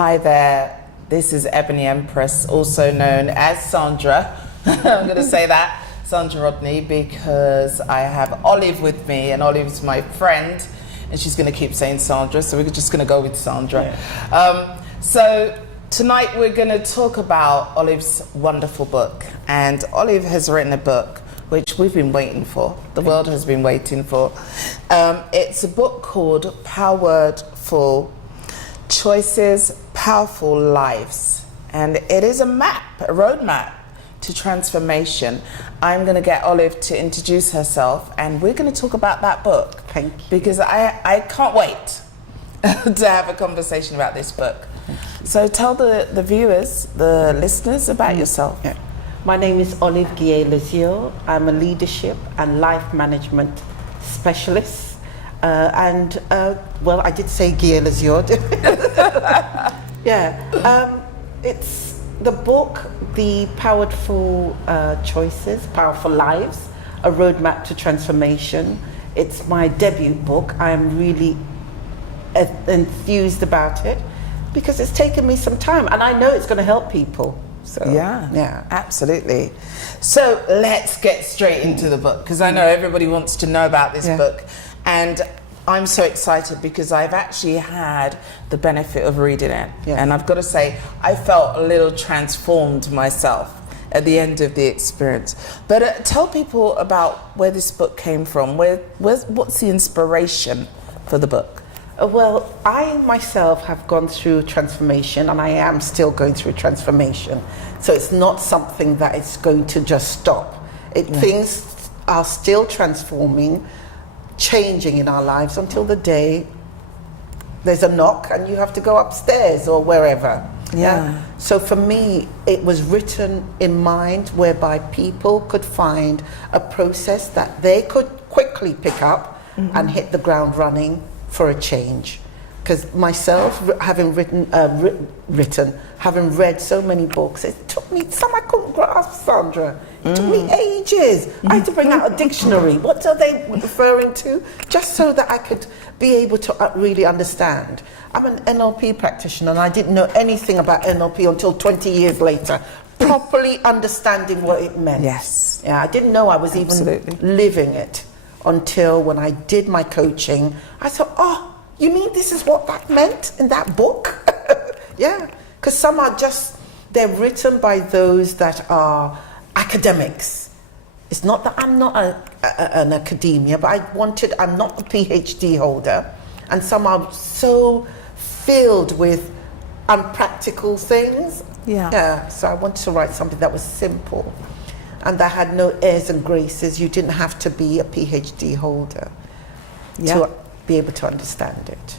Hi there, this is Ebony Empress, also known as Sandra. I'm going to say that, Sandra Rodney, because I have Olive with me, and Olive's my friend, and she's going to keep saying Sandra, so we're just going to go with Sandra. Yeah. So tonight we're going to talk about Olive's wonderful book, and Olive has written a book which we've been waiting for, the world has been waiting for. It's a book called Powordful, Choices, Powerful Lives. And it is a map, a roadmap to transformation. I'm going to get Olive to introduce herself, and we're going to talk about that book. Thank you. Because I can't wait to have a conversation about this book. So tell the viewers, the listeners about yourself. Yeah. My name is Olive Guillais-Lazure. I'm a leadership and life management specialist. Well, I did say Guillais-Lazure. Yeah. It's the book, The Powordful Choices, Powerful Lives, A Roadmap to Transformation. It's my debut book. I'm really enthused about it because it's taken me some time, and I know it's going to help people. So, yeah, absolutely. So let's get straight into the book, because I know everybody wants to know about this book, and I'm so excited because I've actually had the benefit of reading it, and I've got to say I felt a little transformed myself at the end of the experience. But tell people about where this book came from. What's the inspiration for the book? Well, I myself have gone through transformation, and I am still going through transformation. So it's not something that is going to just stop. Things are still transforming, changing in our lives until the day there's a knock and you have to go upstairs or wherever. Yeah. So for me, it was written in mind whereby people could find a process that they could quickly pick up and hit the ground running for a change. Because myself, having having read so many books, it took me some I couldn't grasp, Sandra. It took me ages. I had to bring out a dictionary. What are they referring to? Just so that I could be able to really understand. I'm an NLP practitioner, and I didn't know anything about NLP until 20 years later, properly understanding what it meant. Yes. Yeah, I didn't know I was even living it until when I did my coaching. I thought, oh, you mean this is what that meant in that book? Yeah, because some are they're written by those that are academics. It's not that I'm not an academia, but I'm not a PhD holder. And some are so filled with unpractical things. Yeah, so I wanted to write something that was simple and that had no airs and graces. You didn't have to be a PhD holder to be able to understand it.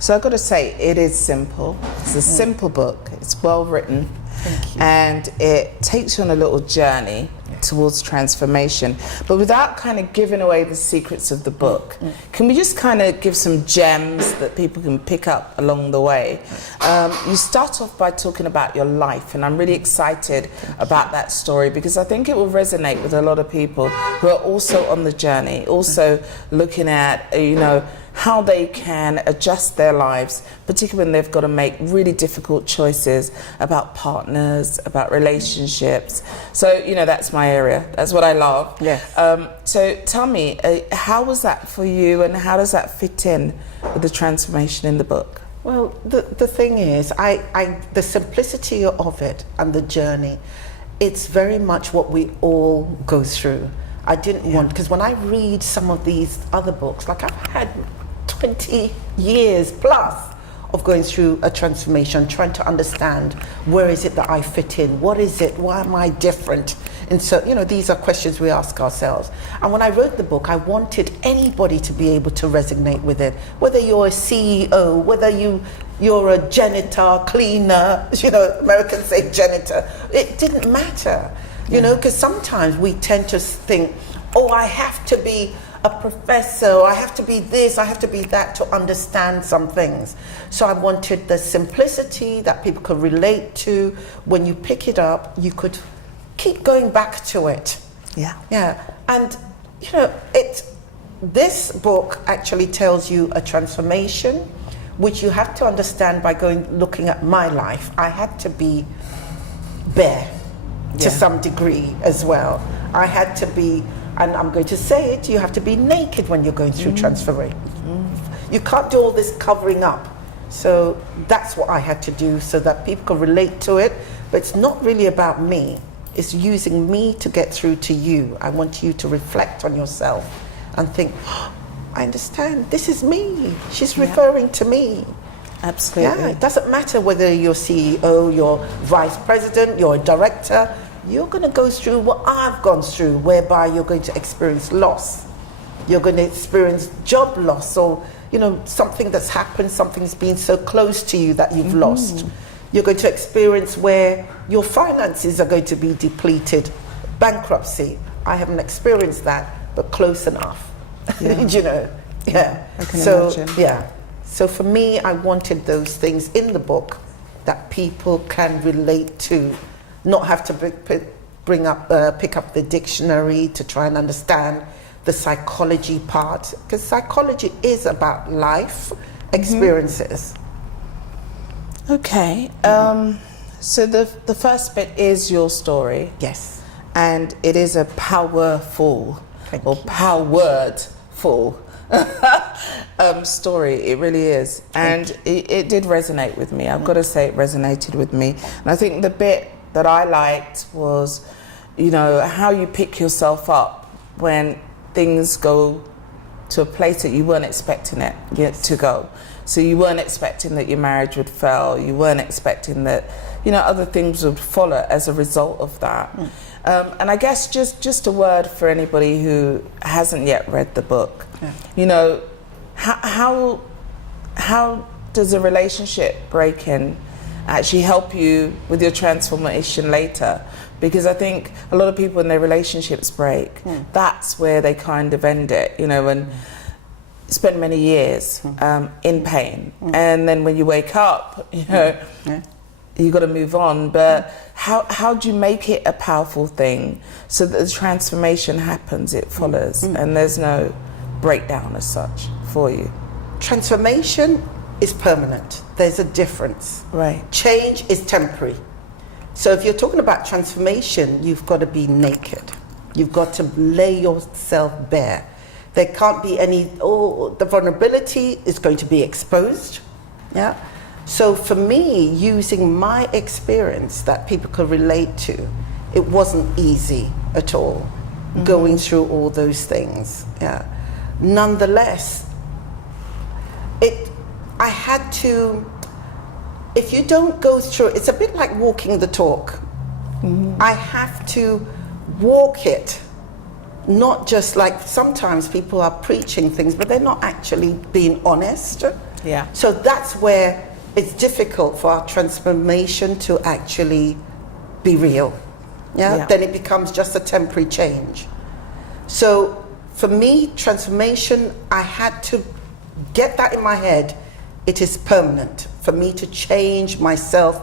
So I've got to say, it is simple. It's a simple book. It's well written. Thank you. And it takes you on a little journey towards transformation. But without kind of giving away the secrets of the book, can we just kind of give some gems that people can pick up along the way? You start off by talking about your life, and I'm really excited about that story because I think it will resonate with a lot of people who are also on the journey, also looking at, how they can adjust their lives, particularly when they've got to make really difficult choices about partners, about relationships. So, that's my area. That's what I love. Yes. So tell me, how was that for you, and how does that fit in with the transformation in the book? Well, the thing is, the simplicity of it and the journey, it's very much what we all go through. I didn't want, because when I read some of these other books, like I've had 20 years plus of going through a transformation, trying to understand where is it that I fit in, what is it, why am I different? And so, these are questions we ask ourselves. And when I wrote the book, I wanted anybody to be able to resonate with it, whether you're a CEO, whether you're a janitor, cleaner, Americans say janitor, it didn't matter, because sometimes we tend to think, oh, I have to be a professor, I have to be this, I have to be that to understand some things. So I wanted the simplicity that people could relate to. When you pick it up, you could keep going back to it. Yeah. And this book actually tells you a transformation which you have to understand by looking at my life. I had to be bare to some degree as well. I had to be, and I'm going to say it, you have to be naked when you're going through transformation. You can't do all this covering up. So that's what I had to do so that people can relate to it. But it's not really about me. It's using me to get through to you. I want you to reflect on yourself and think, oh, I understand, this is me. She's referring to me. Absolutely. Yeah, it doesn't matter whether you're CEO, you're vice president, you're a director. You're going to go through what I've gone through, whereby you're going to experience loss. You're going to experience job loss, or something that's happened, something's been so close to you that you've lost. You're going to experience where your finances are going to be depleted, bankruptcy. I haven't experienced that, but close enough. Yeah. I can imagine. Yeah. So for me, I wanted those things in the book that people can relate to, not have to pick up the dictionary to try and understand the psychology part, because psychology is about life experiences. Okay. So the first bit is your story. Yes. And it is a powerful poweredful story. It really is. And it did resonate with me. I've got to say it resonated with me. And I think the bit that I liked was, how you pick yourself up when things go to a place that you weren't expecting it to go. So you weren't expecting that your marriage would fail. You weren't expecting that, other things would follow as a result of that. And I guess just a word for anybody who hasn't yet read the book. How does a relationship break-in actually help you with your transformation later? Because I think a lot of people in their relationships break, that's where they kind of end it, and spend many years in pain. And then when you wake up, you got to move on. But how do you make it a powerful thing so that the transformation happens, it follows, and there's no breakdown as such for you? Transformation is permanent. There's a difference. Right. Change is temporary. So if you're talking about transformation, you've got to be naked. You've got to lay yourself bare. There can't be the vulnerability is going to be exposed. Yeah. So for me, using my experience that people could relate to, it wasn't easy at all, going through all those things. Yeah. Nonetheless, I had to, if you don't go through, it's a bit like walking the talk. I have to walk it, not just like sometimes people are preaching things, but they're not actually being honest. Yeah. So that's where it's difficult for our transformation to actually be real. Yeah. Then it becomes just a temporary change. So for me, transformation, I had to get that in my head. It is permanent for me to change myself.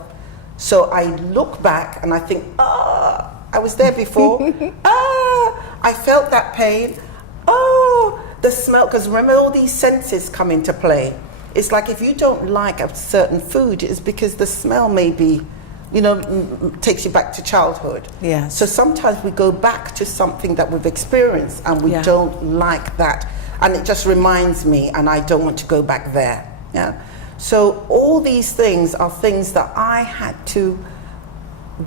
So I look back and I think, I was there before. I felt that pain. The smell, because remember all these senses come into play. It's like if you don't like a certain food, it's because the smell maybe, takes you back to childhood. Yes. So sometimes we go back to something that we've experienced and we don't like that. And it just reminds me, and I don't want to go back there. Yeah. So all these things are things that I had to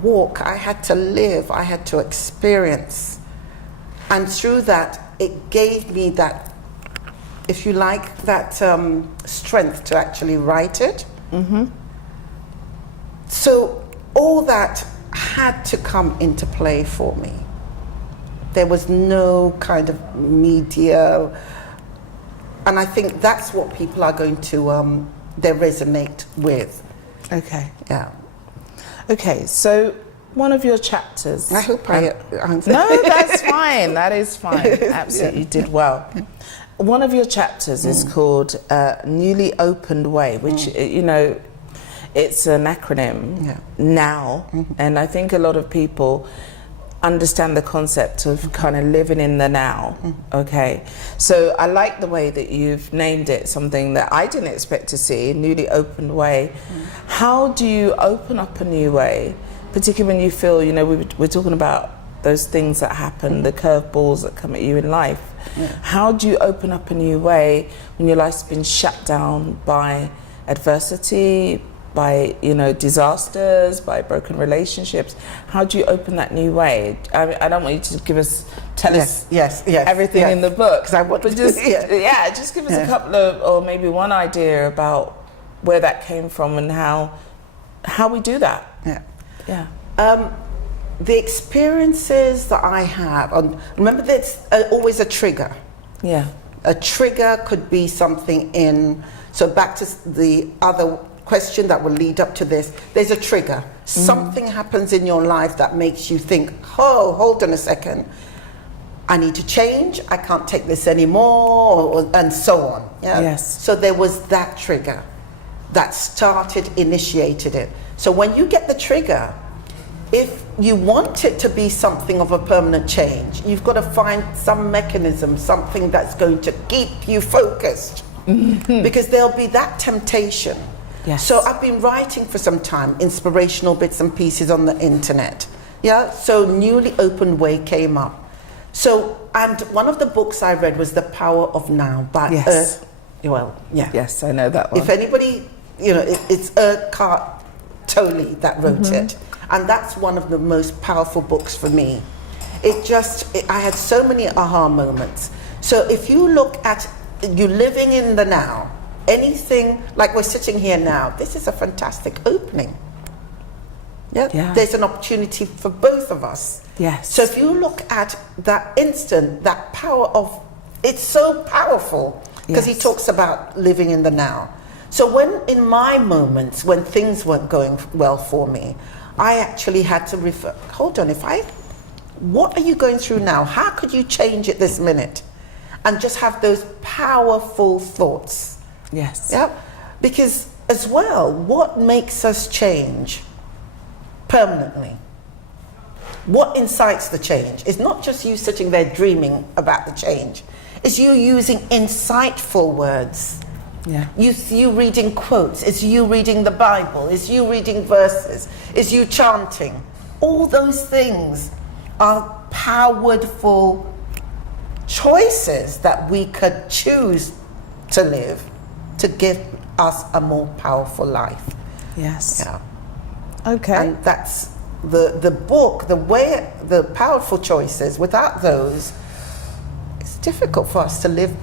walk, I had to live, I had to experience. And through that, it gave me that, if you like, that strength to actually write it. So all that had to come into play for me. There was no kind of media. And I think that's what people are going to, they resonate with. Okay. Yeah. Okay, so one of your chapters... I hope I answered. No, that's fine. That is fine. Absolutely, you did well. One of your chapters is called Newly Opened Way, which, it's an acronym, NOW. And I think a lot of people understand the concept of kind of living in the now. Okay, so I like the way that you've named it, something that I didn't expect to see, a newly opened way. How do you open up a new way, particularly when you feel, you know, we're talking about those things that happen, the curveballs that come at you in life. How do you open up a new way when your life's been shut down by adversity, by, you know, disasters, by broken relationships? How do you open that new way? I don't want you to tell us everything in the book, but just just give us a couple of, or maybe one idea about where that came from and how we do that. The experiences that I have, remember there's always a trigger. A trigger could be something so back to the other question that will lead up to this, there's a trigger. Something happens in your life that makes you think, oh, hold on a second, I need to change, I can't take this anymore, and so on. So there was that trigger that initiated it. So when you get the trigger, if you want it to be something of a permanent change, you've got to find some mechanism, something that's going to keep you focused. Because there'll be that temptation. So I've been writing for some time, inspirational bits and pieces on the internet. So Newly Opened Way came up. So, and one of the books I read was The Power of Now by Yes, I know that one. If anybody, you know, it's Eckhart Tolle that wrote it. And that's one of the most powerful books for me. I had so many aha moments. So if you look at you living in the now, anything, like we're sitting here now, this is a fantastic opening. There's an opportunity for both of us. So if you look at that instant, that power of, it's so powerful, because he talks about living in the now. So when in my moments, when things weren't going well for me, I actually had to hold on, what are you going through now? How could you change it this minute? And just have those powerful thoughts. Because as well, what makes us change permanently? What incites the change? It's not just you sitting there dreaming about the change. It's you using insightful words. It's you reading quotes. It's you reading the Bible. It's you reading verses. It's you chanting. All those things are powerful choices that we could choose to live to give us a more powerful life. Okay. And that's the book, the way, the powerful choices. Without those, it's difficult for us to live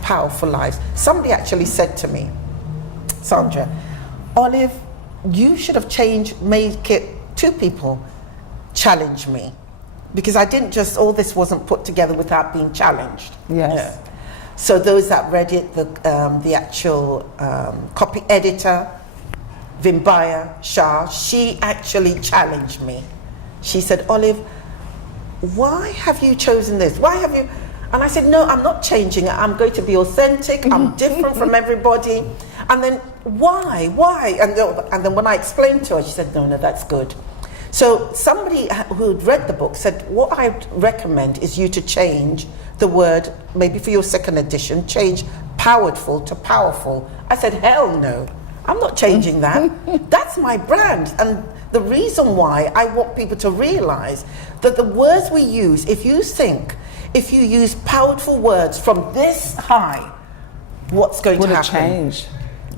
powerful lives. Somebody actually said to me, Sandra, Olive, you should have make it two people challenge me, because I didn't all this wasn't put together without being challenged. So those that read it, the actual copy editor, Vimbaya Shah, she actually challenged me. She said, Olive, why have you chosen this? Why have you? And I said, no, I'm not changing it. I'm going to be authentic. I'm different from everybody. And then, why? And then when I explained to her, she said, no, that's good. So somebody who'd read the book said, what I'd recommend is you to change the word, maybe for your second edition, change Powordful to powerful. I said, hell no, I'm not changing that. That's my brand. And the reason why I want people to realize that the words we use, if you use powerful words from this high, what's going to happen? Change.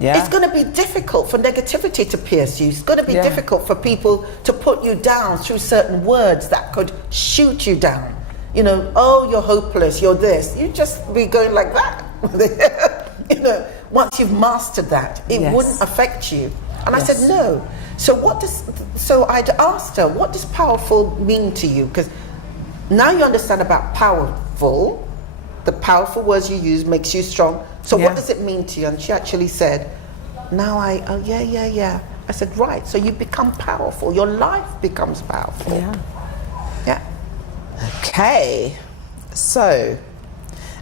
It's going to be difficult for negativity to pierce you. It's going to be difficult for people to put you down through certain words that could shoot you down. You know, oh, you're hopeless, you're this. You just be going like that. You know, once you've mastered that, it wouldn't affect you. And I said, no. So I'd asked her, what does powerful mean to you? Because now you understand about powerful. The powerful words you use makes you strong. So what does it mean to you? And she actually said, now I said, right, so you become powerful. Your life becomes powerful. Okay. So,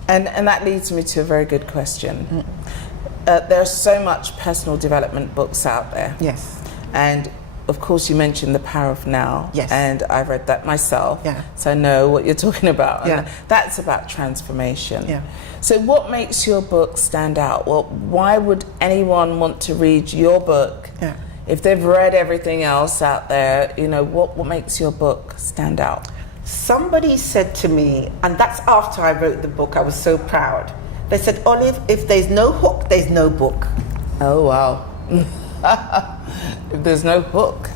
and that leads me to a very good question. There's so much personal development books out there. Yes. And of course, you mentioned The Power of Now. Yes. And I've read that myself. Yeah. So I know what you're talking about. Yeah. And that's about transformation. Yeah. So what makes your book stand out? Well, why would anyone want to read your book? Yeah. If they've read everything else out there, you know, what makes your book stand out? Somebody said to me, and that's after I wrote the book, I was so proud. They said, Olive, if there's no hook, there's no book. Oh, wow. If there's no hook.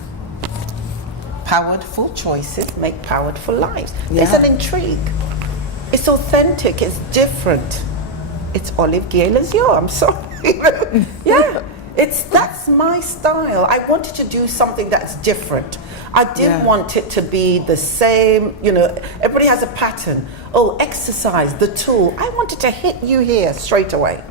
Powerful choices make powerful lives. Yeah. There's an intrigue. It's authentic, it's different. It's Olive Guillais-Lazure, I'm sorry. Yeah, that's my style. I wanted to do something that's different. I didn't want it to be the same, you know, everybody has a pattern. Oh, exercise, the tool. I wanted to hit you here straight away.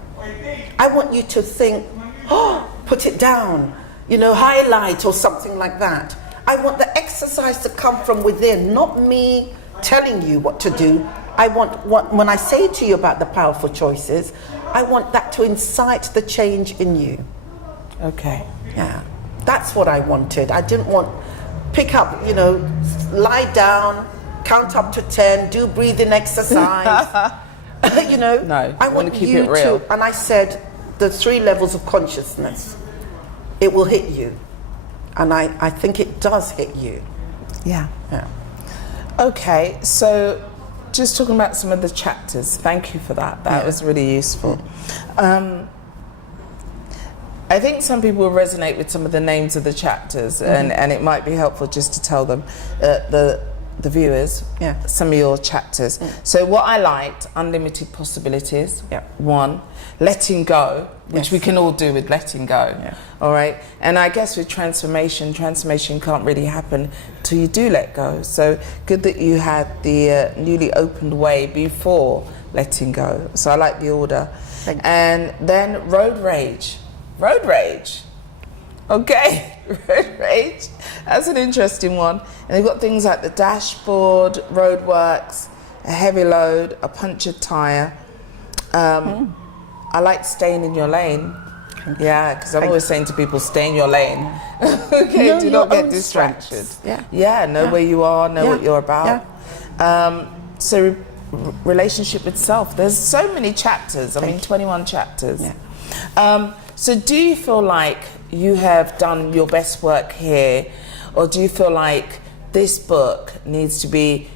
I want you to think, oh, put it down, you know, highlight or something like that. I want the exercise to come from within, not me telling you what to do. I want, when I say to you about the powerful choices, I want that to incite the change in you. Okay. Yeah, that's what I wanted. I didn't want pick up, you know, lie down, count up to 10, do breathing exercise. You know, no, I want to keep you it real. to, and I said the 3 levels of consciousness. It will hit you, and I think it does hit you. Yeah. Yeah. Okay, so just talking about some of the chapters. Thank you for that. That was really useful. I think some people will resonate with some of the names of the chapters, and it might be helpful just to tell them, the viewers, some of your chapters. So what I liked, unlimited possibilities, 1, letting go, which we can all do with letting go, all right? And I guess with transformation can't really happen till you do let go. So good that you had the newly opened way before letting go. So I like the order. And then road rage. Okay, road rage. That's an interesting one. And they've got things like the dashboard, roadworks, a heavy load, a punctured tire. I like staying in your lane. Yeah, because I'm always saying to people, stay in your lane. Okay, do not get distracted. Know where you are, know what you're about. So relationship itself. There's so many chapters. I mean, 21 chapters. So do you feel like you have done your best work here, or do you feel like this book needs to be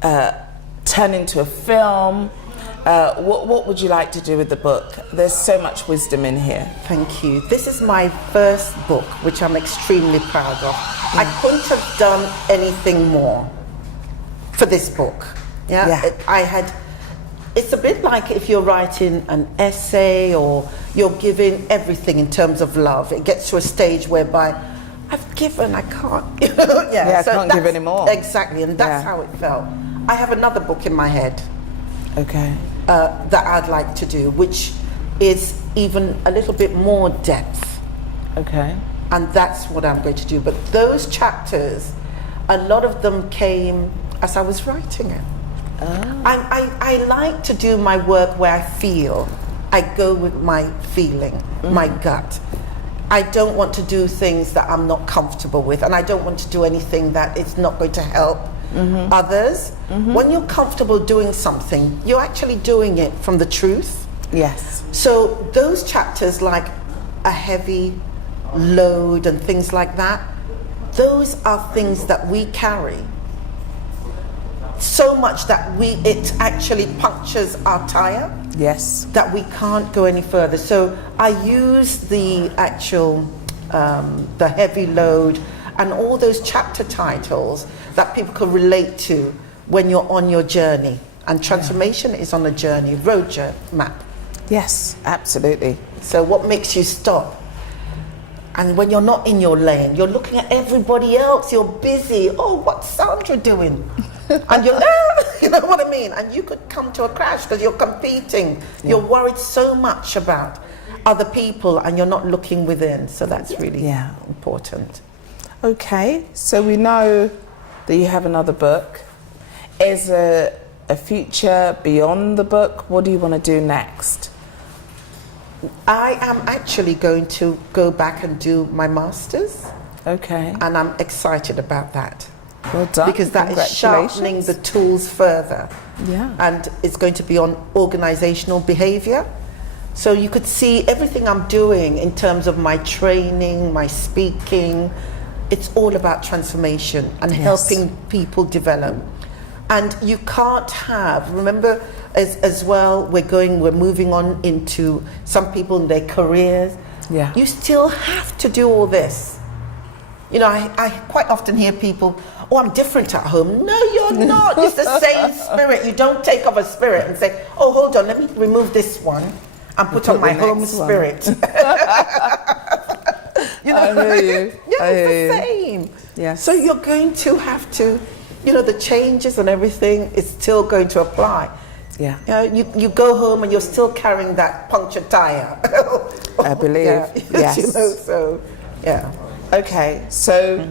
turned into a film? What would you like to do with the book? There's so much wisdom in here. Thank you. This is my first book, which I'm extremely proud of. I couldn't have done anything more for this book. It's a bit like if you're writing an essay or you're giving everything in terms of love. It gets to a stage whereby I've given, I can't. I can't give any more. Exactly, and that's how it felt. I have another book in my head. Okay. That I'd like to do, which is even a little bit more depth. Okay. And that's what I'm going to do. But those chapters, a lot of them came as I was writing it. I like to do my work where I feel. I go with my feeling, my gut. I don't want to do things that I'm not comfortable with, and I don't want to do anything that is not going to help others. When you're comfortable doing something, you're actually doing it from the truth. Yes. So those chapters, like a heavy load and things like that, those are things that we carry so much that it actually punctures our tire. Yes. That we can't go any further. So I use the actual, the heavy load and all those chapter titles that people can relate to when you're on your journey. And transformation is on a journey, road map. Yes, absolutely. So what makes you stop? And when you're not in your lane, you're looking at everybody else, you're busy. Oh, what's Sandra doing? And you're, you know what I mean? And you could come to a crash because you're competing. You're worried so much about other people and you're not looking within. So that's really important. Okay, so we know that you have another book. Is a future beyond the book? What do you want to do next? I am actually going to go back and do my master's. Okay. And I'm excited about that. Well done. Because that is sharpening the tools further. Yeah. And it's going to be on organizational behavior. So you could see everything I'm doing in terms of my training, my speaking. It's all about transformation and helping people develop. And you can't have, remember as well, we're moving on into some people in their careers. Yeah. You still have to do all this. You know, I quite often hear people, oh, I'm different at home. No, you're not. It's the same spirit. You don't take off a spirit and say, oh, hold on, let me remove this one and put on my home spirit. You know, I hear you. Yeah, it's the same. Yeah. So you're going to have to, you know, the changes and everything is still going to apply. Yeah. You know, you go home and you're still carrying that punctured tire. I believe. Yeah. Yes. You know, so, yeah. Okay, so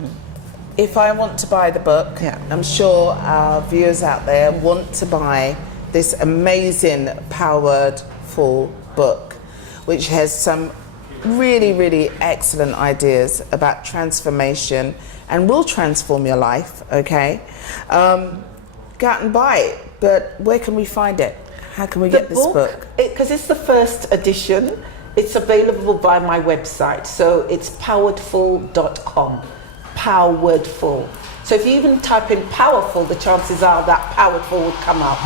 if I want to buy the book, I'm sure our viewers out there want to buy this amazing Powordful book, which has some really, really excellent ideas about transformation and will transform your life, okay? Go out and buy it, but where can we find it? How can we get this book? Because it's the first edition. It's available by my website, so it's powordful.com. Powordful. So if you even type in powerful, the chances are that Powordful would come up.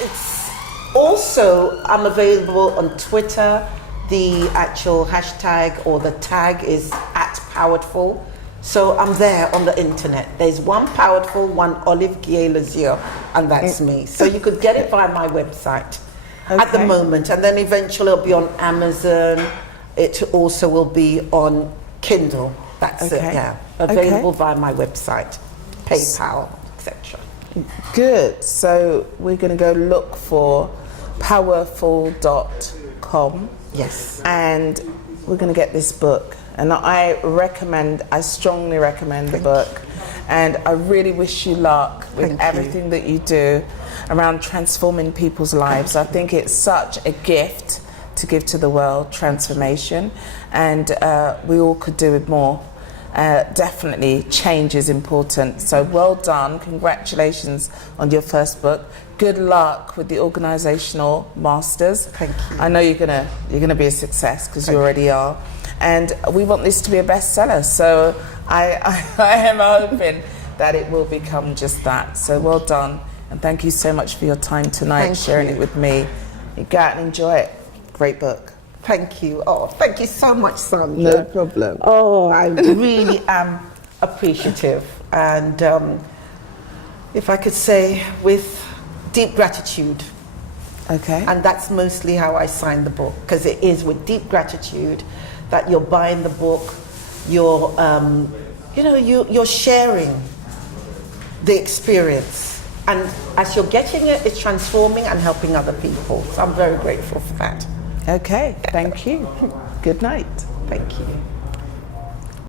It's also, I'm available on Twitter. The actual hashtag or the tag is @Powordful. So I'm there on the internet. There's one Powordful, one Olive Guillais-Lazure, and that's me. So you could get it via my website. Okay. At the moment, and then eventually it'll be on Amazon. It also will be on Kindle. That's it. Yeah, available via my website, PayPal, etc. Good. So we're going to go look for powordful.com. Yes. And we're going to get this book. And I strongly recommend the book. And I really wish you luck with everything that you do around transforming people's lives. I think it's such a gift to give to the world, transformation, and we all could do with more. Definitely change is important. So well done, congratulations on your first book. Good luck with the organizational masters. Thank you. I know you're gonna be a success because you already are. And we want this to be a bestseller. So I am hoping that it will become just that. So well done. And thank you so much for your time tonight, sharing it with me. You go out and enjoy it. Great book. Thank you. Oh, thank you so much, Sandra. No problem. Oh, I really am appreciative. And if I could say, with deep gratitude. Okay. And that's mostly how I sign the book, because it is with deep gratitude that you're buying the book, you're sharing the experience. And as you're getting it, it's transforming and helping other people. So I'm very grateful for that. Okay, thank you. Good night. Thank you.